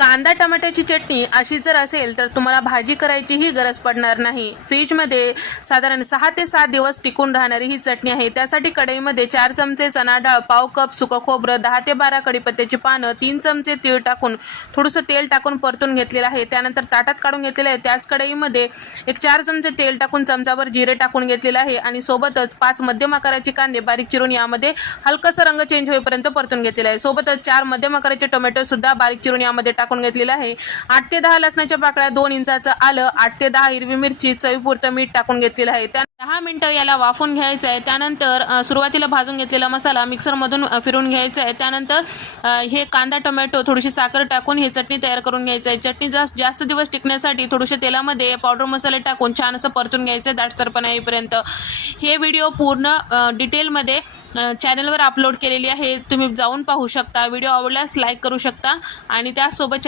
कांदा टमाट्याची चटणी अशी जर असेल तर तुम्हाला भाजी करायचीही गरज पडणार नाही। फ्रीजमध्ये साधारण 6 ते 7 दिवस टिकून राहणारी ही चटणी आहे। त्यासाठी कढईमध्ये 4 चमचे चणा डाळ, पाव कप सुकं खोबरं, 10 ते 12 कढीपत्त्याची पानं, 3 चमचे तीळ टाकून थोडंसं तेल टाकून परतून घेतलेलं आहे। त्यानंतर ताटात काढून घेतलेलं आहे। त्याच कढईमध्ये 4 चमचे तेल टाकून चमचाभर जिरे टाकून घेतलेलं आहे आणि सोबतच 5 मध्यम आकाराचे कांदे बारीक चिरून यामध्ये हलकासा रंग चेंज होईपर्यंत परतून घेतलेला आहे। सोबतच 4 मध्यम आकाराचे टोमॅटो सुद्धा बारीक चिरून यामध्ये टाकून घेतलेला आहे। 8 ते 10 लसणाच्या पाकळ्या, 2 इंचाचं आलं, 8 ते 10 हिरवी मिरची, चवीपुरतं मीठ टाकून घेतलेलं आहे। 10 मिनिटं याला वाफून घ्यायचं आहे। त्यानंतर सुरुवातीला भाजून घेतलेला मसाला मिक्सरमधून फिरून घ्यायचा आहे। त्यानंतर हे कांदा टोमॅटो थोडीशी साखर टाकून ही चटणी तयार करून घ्यायचं आहे। चटणी जास्त दिवस टिकण्यासाठी थोडेसे तेलामध्ये पावडर मसाले टाकून छान असं परतून घ्यायचं दाटसरपणा येईपर्यंत। हे व्हिडिओ पूर्ण डिटेलमध्ये चॅनलवर अपलोड केलेली आहे, तुम्ही जाऊन पाहू शकता। व्हिडिओ आवडल्यास लाईक करू शकता आणि त्यासोबत